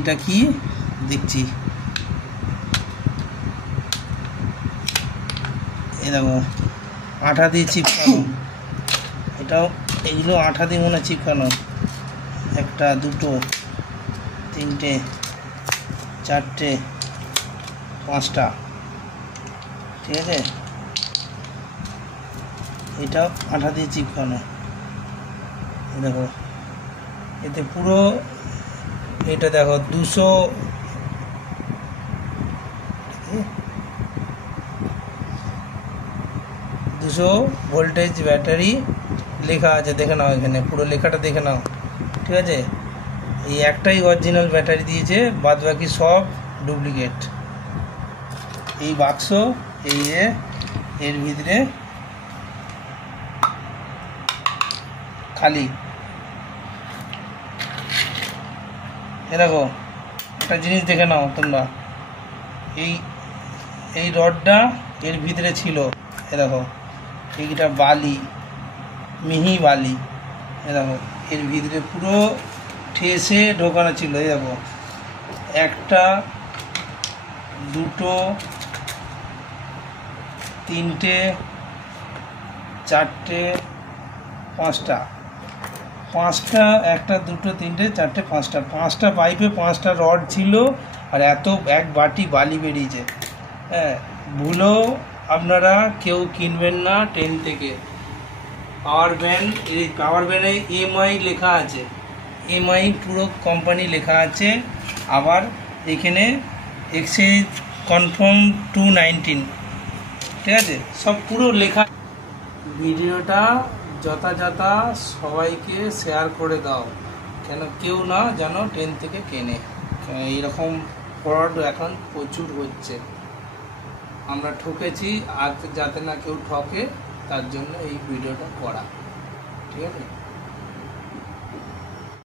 এটা কি দেখছি, এই দেখো আঠা দিয়ে চিপকানো, এটাও এইগুলো আঠা দিয়ে মনে চিপকানো, একটা দুটো তিনটে চারটে পাঁচটা, ঠিক আছে, এটাও আঠা দিয়ে চিপকানো। দেখো এতে পুরো এটা দেখো 200 ভোল্টেজ ব্যাটারি লেখা আছে, দেখে নাও এখানে পুরো লেখাটা দেখে নাও, ঠিক আছে। এই একটাই অরিজিনাল ব্যাটারি দিয়েছে, বাদ বাকি সব ডুপ্লিকেট। এই বাক্স, এই যে এর ভিতরে খালি, এ দেখো একটা জিনিস দেখে নাও তোমরা, এই রডটা এর ভিতরে ছিল, এ দেখো এইটা বালি, মিহি বালি, এ দেখো এর ভিতরে পুরো ঠেসে ঢোকানো ছিল। এই দেখো একটা দুটো তিনটে চারটে পাঁচটা, একটা দুটো তিনটে চারটে পাঁচটা পাইপে 5টা রড ছিল, আর এত এক বাটি বালি বেরিয়েছে। হ্যাঁ, ভুলেও আপনারা কেউ কিনবেন না ট্রেন থেকে। পাওয়ার ব্যান্ড, এই পাওয়ার ব্যান্ডে এমআই লেখা আছে, এমআই পুরো কোম্পানি লেখা আছে। আবার এখানে এক্সচেঞ্জ কনফার্ম 219, ঠিক আছে, সব পুরো লেখা। ভিডিওটা যথাযথ সবাইকে শেয়ার করে দাও, কেন কেউ না যেন ট্রেন থেকে কেনে। এইরকম ফ্রড এখন প্রচুর হচ্ছে, আমরা ঠকেছি, আর যাতে না কেউ ঠকে তার জন্য এই ভিডিওটা করা, ঠিক আছে।